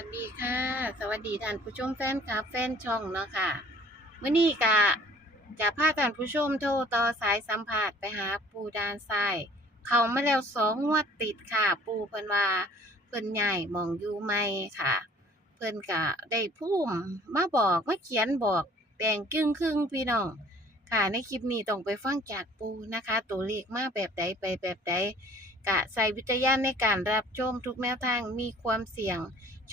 วัสดีค่ะสวัสดีท่านผู้ชมแฟนคลับแฟนช่องเนาะค่ะมื้อนี้กะจะพาท่านผู้ชมโทรต่อสายสัมภาษณ์ไปหาปู่ดานทรายเข้ามาแล้ว2 งวดติดค่ะปู่เพิ่นว่าเพิ่นย้ายหม้องอยู่ใหม่ค่ะเพิ่นก็ได้ภูมิมาบอกมาเขียนบอกแดงจึ้งครึ่งพี่น้องค่ะในคลิปนี้ต้องไปฟังจากปู่นะคะตัวเลขมาแบบใดไปแบบใดกะใส่วิจารณญาณในการรับชมทุกแนวทางมีความเสี่ยง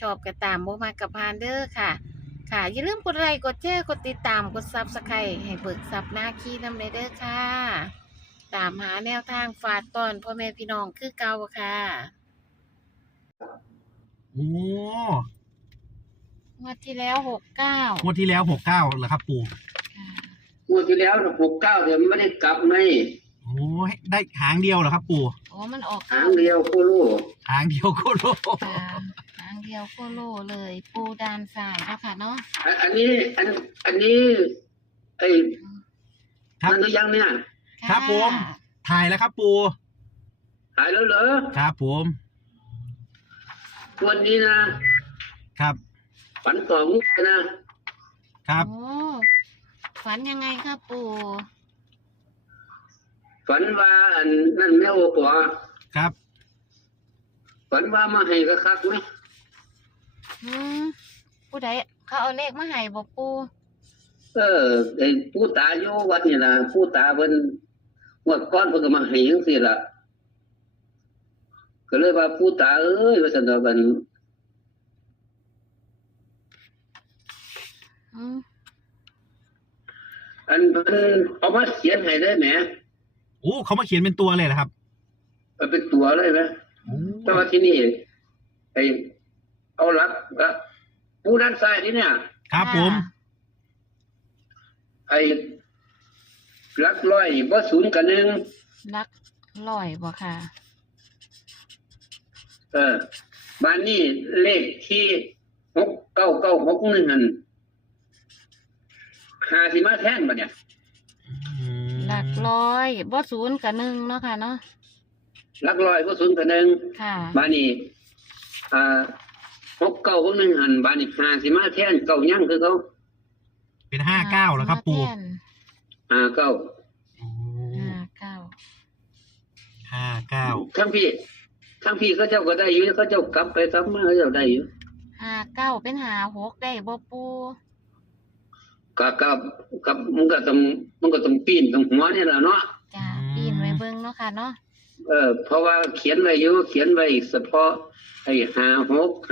ชอบก็ตามบ่มักก็ผ่านเด้อค่ะ ค่ะอย่าลืมกดไลค์กดแชร์กดติดตามกด Subscribe ให้เบิกทรัพย์หน้าขี้นำเด้อค่ะ ตามหาแนวทางฝากตอนพ่อแม่พี่น้องคือเก่าค่ะโอ้งวดที่แล้ว69งวดที่แล้ว69เหรอครับปู่ค่ะงวดที่แล้ว69เดี๋ยวมันไม่ได้กลับไงโอ้ได้หางเดียวเหรอครับปู่อ๋อมันออกหางเดียวโคโล หางเดียวโคโลค่ะหางเดียวโคโลเลยปูดานสายเนาะค่ะเนาะอันนี้อันนี้ไอ้ครับมันหรือยังเนี่ยครับผมถ่ายแล้วครับปู่หายแล้วเหรอครับผมวันนี้นะครับฝันต่องวดนะครับโอ้ฝันยังไงครับปู่ฝันว่าอันนั่นแม่โอปอครับฝันว่ามาให้กระคักไหมอืมผู้ใดเขาเอาเลขมาให้บ่ปู่ไอ้ผู้ตาโยวัดนี่นะผู้ตาเพิ่นงวดก้อนเพิ่นก็มาให้จังซี่ล่ะก็เลยว่าผู้ตาเอ้ยว่าซั่นดอกกัน อืมอันเพิ่นเอามาเขียนให้ได้ไหมโอ้เขามาเขียนเป็นตัวเลยเหรอครับมันเป็นตัวเลยไหมแต่ว่าที่นี่ไอเอาหลักผู้ด้านซ้ายนี่เนี่ยครับผมไอหลักร้อยบ่ศูนย์กับหนึ่งลักร้อยบ่ค่ะบ้านนี้เลขที่6996นั่น5สิมาแทนบ่เนี่ยหลักร้อยบ่ศูนย์กับหนึ่งเนาะค่ะเนาะหลักร้อยบ่ศูนย์กับหนึ่งค่ะบ้านนี้6961หั่นบ้านนี้5สิมาแทนเก้ายังคือเขาเป็น59เหรอครับปู่59 59ทั้งพี่เขาเจ้าก็ได้อยู่เขาเจ้ากลับไปกลับมาเขาเจ้าได้อยู่59เป็น56ได้บ่ปู่กับมันก็ต้องปีนตรงหัวนี่แหละเนาะจ้าปีนไว้เบิ่งเนาะค่ะเนาะเพราะว่าเขียนไว้อยู่เขียนไว้เฉพาะไอ้56 59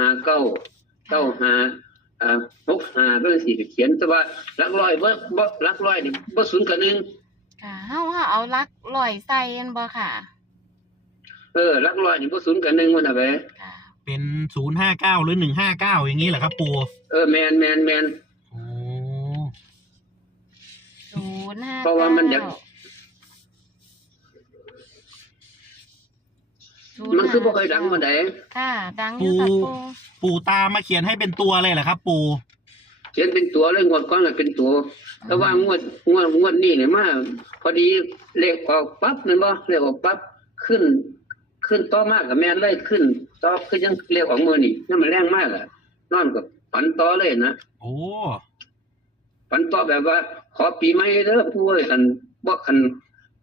95 65เรื่องสิเขียนแต่ว่าหลักร้อยบ่หลักร้อยนี่บ่ศูนย์กับหนึ่งค่ะเฮาเอาหลักร้อยใส่อันบ่ค่ะหลักร้อยนี่บ่ศูนย์กับหนึ่งมันน่ะเว้ยค่ะเป็น059หรือ159อย่างงี้เหรอครับปู่แม่นโอ้059เพราะว่ามันคือบ่ค่อยดังปานใดค่ะดังอยู่ค่ะปู่ตามาเขียนให้เป็นตัวเลยเหรอครับปู่เขียนเป็นตัวเลยงวดก่อนน่ะเป็นตัวแต่ว่างวดนี้เนี่ยมาพอดีเลขออกปั๊บแม่นบ่เลขออกปั๊บขึ้นต่อมากกับแม่นเลยขึ้นต่อคือยังเลขออกมื้อนี่นั่นมันแรงมากอ่ะนอนก็ฝันต่อเลยนะโอ้ฝันต่อแบบว่าขอปีใหม่เด้อผู้เอ้ยคันบ่คัน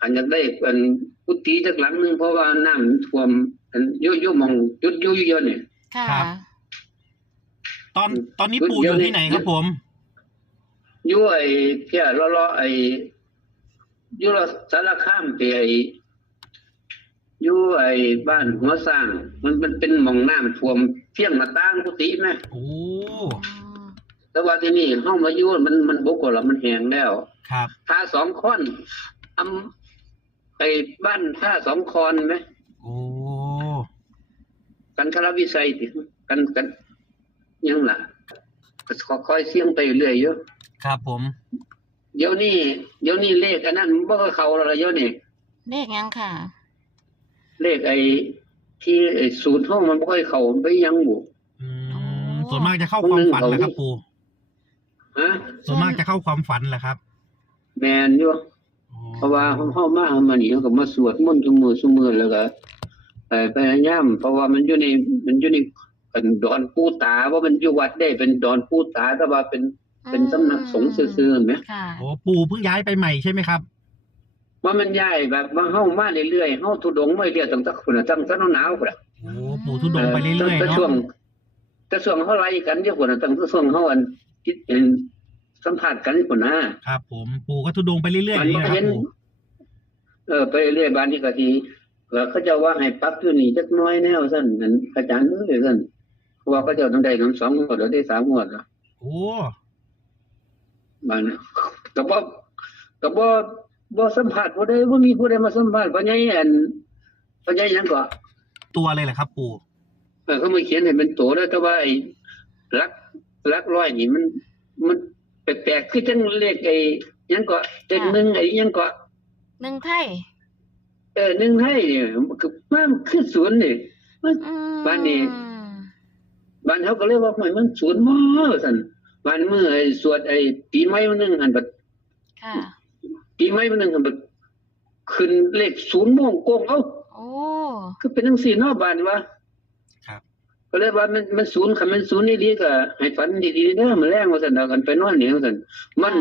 อันอยากได้เป็นกุฏิจักหลังนึงเพราะว่าน้ำท่วมอันอยู่หม่องจุดอยู่เยอะนี่ค่ะตอนนี้ปู่อยู่ที่ไหนครับผมอยู่ไอ้เพี้ยเลาะไอ้อยู่สารคามไปไอ้อยู่ไอ้บ้านหัวสร้างมันเป็นหม่องน้ำท่วมเพียงมาต่างกุฏิแม่โอ้แต่ว่าที่นี่เฮามาอยู่มันบกแล้วมันแห้งแล้วครับถ้า2ค้อนไปบ้านท่า2คอนไหมโอ้กันคารวิสัยกันยังล่ะก็คอยเสี่ยงไปเรื่อยอยู่ครับผมเดี๋ยวนี้เลขอันนั้นบ่เข้าแล้วเดี๋ยวนี้เลขยังค่ะเลขไอ้ที่สูตรห้องมันบ่ค่อยเข้าไปยังบ่ส่วนมากจะเข้าความฝันแหละครับปู่ฮะส่วนมากจะเข้าความฝันแหละครับแม่นอยู่เพราะว่าเฮามานี่เฮาก็มาสวดมนต์ซุมื้อแล้วก็พยายามเพราะว่ามันอยู่ใน เป็นดอนปูตาว่ามันอยู่วัดได้เป็นดอนปูตาแต่ว่าเป็นสำนักสงฆ์ซื่อๆไหม ค่ะ โอ้ปู่เพิ่งย้ายไปใหม่ใช่ไหมครับ ว่ามันย้ายแบบว่าเฮามาเรื่อยๆเฮาทุดงมาเรื่อยๆตั้งแต่พุ่นน่ะตั้งแต่หนาวพุ่นน่ะ โอ้ปู่ทุดงไปเรื่อยๆ แต่ เนาะ ช่วงเฮาไล่กันอยู่พุ่นน่ะตั้งแต่ช่วงเฮาคิดสัมภาษณ์กันพุ่นนะครับ ผมปู่ก็ทุดงไปเรื่อยๆอย่างนี้นะครับปู่ ไปเรื่อยบ้านนี้ก็ทีเขาเจ้าว่าให้ปรับอยู่นี่จักหน้อยแนวซั่นนั่นอาจารย์เอ้ยซั่นเพราะว่าเขาเจ้าต้องได้2 งวดแล้วได้3 งวดแล้ว โอ้ บ้านก็บ่สัมภาษณ์ผู้ใดบ่มีผู้ใดมาสัมภาษณ์พ่อใหญ่พ่อใหญ่หยังก็ ตัวเลยแหละครับปู่ เขามาเขียนให้เป็นตัวแล้วแต่ว่าไอ้หลักร้อยนี่มันแปลกๆคือจังเลขไอ้หยังก็เต็งหนึ่งไอ้หยังก็ หนึ่งไทย หนึ่งให้เนี่ยมันคือศูนย์นี่มัน บ้านนี้ บ้านเขาก็เรียกว่ามันศูนย์บ่ซั่นบ้านมื้อไอ้สวดไอ้ปีใหม่มื้อนึงหั่นบัด ค่ะ ปีใหม่มื้อนึงหั่นบัดขึ้นเลข0โมงโกงเอ้า โอ้ คือเป็นจังซี่เนาะบ้านว่า ครับ ก็เลยว่ามันศูนย์คันมันศูนย์นี่ดีก็ให้ฝันดีๆเด้อมื้อแลงว่าซั่นดอกกันไปนอนนี่ว่าซั่นมัน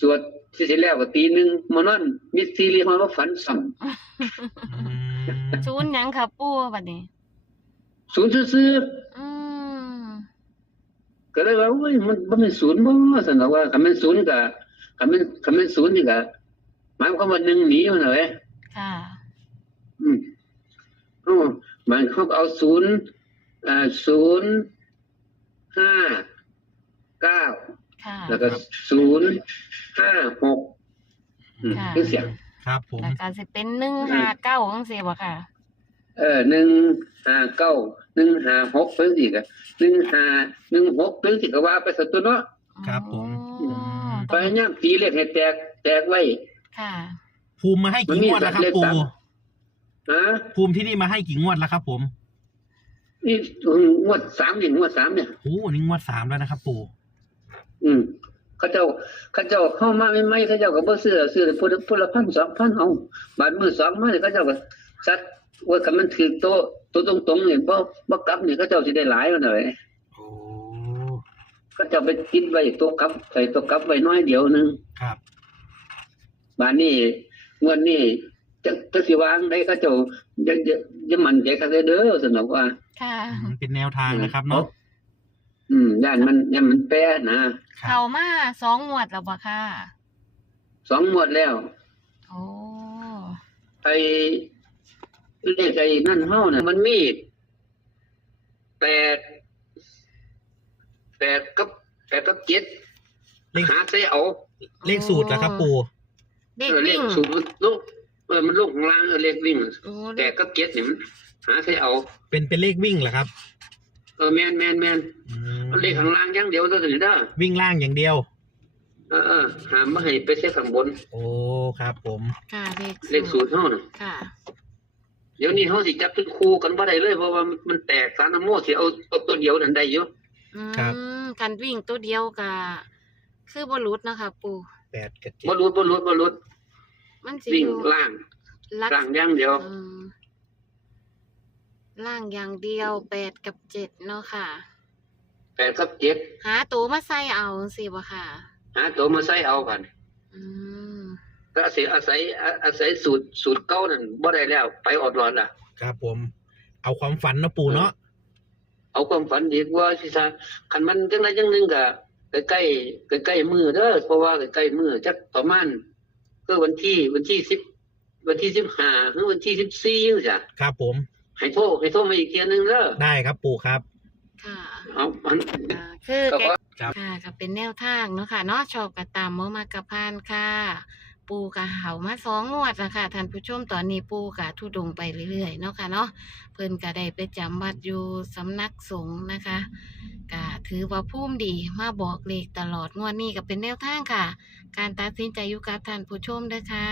สวดสิเสร็จแล้วก็ตีหนึ่งมานอนมีซีรีส์มาว่าฝันซ้ำ อืม ศูนย์หยังค่ะปู่บัดนี้ ศูนย์ซื่อ อืม ๆก็เลยว่าโอ้ยมันเป็นศูนย์บ่ซั่นดอกว่าคันมันศูนย์ก็คันมันศูนย์นี่ก็หมายความว่าหนึ่งหนีมันน่ะเว้ย ค่ะ มันเขาเอาศูนย์0 5 9 ค่ะ แล้วก็0 5 6 ค่ะ คือเสียง ครับผม แล้วก็สิเป็น159จังซี่บ่ค่ะ 159 156เพิ่นสิก็15 16เพิ่นสิก็ว่าไปซะตัวเนาะ ครับผม อ๋อ พยายามตีเลขให้แตกไว้ ค่ะ ภูมิมาให้กี่งวดแล้วครับ มันมี ปู่ เลข นะ ภูมิที่นี่มาให้กี่งวดแล้วครับผม นี่งวด3นี่งวด3เนี่ย โอ้นี่งวด3แล้วนะครับปู่ เขาเจ้าเข้ามาใหม่ๆเขาเจ้าก็บ่ซื้อพูดละ1,000 2,000เอาบาดมื้อ2มานี่เขาเจ้าก็ซัดว่าคันมันถือโตตรงๆนี่บ่กลับนี่เขาเจ้าสิได้หลายมันน่ะเว้ย โอ้ เขาเจ้าไปติดไว้ตัวกลับใส่ตัวกลับไว้น้อยเดียวนึง ครับ บาดนี้งวดนี้จะสิวางได้เขาเจ้าอย่ามั่นใจคักเด้อซั่นดอกว่า ค่ะ มันเป็นแนวทางนะครับเนาะ ย่านมันแปรนะ ครับ เข้ามา2งวดแล้วบ่ค่ะ 2 งวดแล้ว โอ้ ไอ้เลขไอ้นั่นเฮาน่ะมันมี8กับ7 เลข หาใส่เอา เลขสูตรแล้วครับปู่ เด็ก เล วิ่ ข ง สูตรมันลงข้างล่างเลขวิ่ง โอ้ 8กับ7นี่มันหาใส่เอา เป็นเลขวิ่งเหรอครับ แม่น อืม เลขข้างล่างอย่างเดียวเท่านั้นเด้อ วิ่งล่างอย่างเดียว หามบ่ให้ไปใส่ข้างบน โอ้ครับผม ค่ะ เลขสูตรเฮาน่ะ ค่ะ เดี๋ยวนี้เฮาสิจับเป็นคู่กันบ่ได้เลยเพราะว่ามันแตกสารนโมสิเอาตัวเดียวนั่นได้อยู่ การวิ่งตัวเดียวก็คือบ่หลุดนะคะปู่ 8 กับ บ่รุด มันสิ วิ่ง อยู่ ล่าง ลัก ล่างอย่างเดียว อืมล่างอย่างเดียว8กับ7เนาะค่ะ 8กับ7 หาตัวมาใส่เอาสิบ่ค่ะ หาตัวมาใส่เอากัน อืม ก็อาศัยสูตรเก่านั่นบ่ได้แล้ว ไปออดรอดล่ะ ครับผม เอาความฝันนะปู่เนาะ เอาความฝันดีกว่าสิซะคันมันจังไดจังหนึงก็ใกล้มือเด้อเพราะว่าใกล้มือจักประมาณก็วันที่15หรือวันที่14จังซี่ ครับผม ให้โทรมาอีกเทียนึงเด้อ ได้ครับปู่ครับ ค่ะ เอาอัน คือ ก็ แก ว่า ครับ ค่ะก็เป็นแนวทางเนาะค่ะเนาะชอบก็ตามบ่มากระพานค่ะ ปูกะเห่ามา2 งวดนะคะท่านผู้ชมตอนนี้ปูกะทุดงไปเรื่อยๆเนาะค่ะเนาะเพิ่นก็ได้ไปจำวัดอยู่สำนักสงฆ์นะคะก็ถือว่าภูมิดีมาบอกเลขตลอดงวดนี้ก็เป็นแนวทางค่ะ การตัดสินใจอยู่กับท่านผู้ชมเด้อค่ะ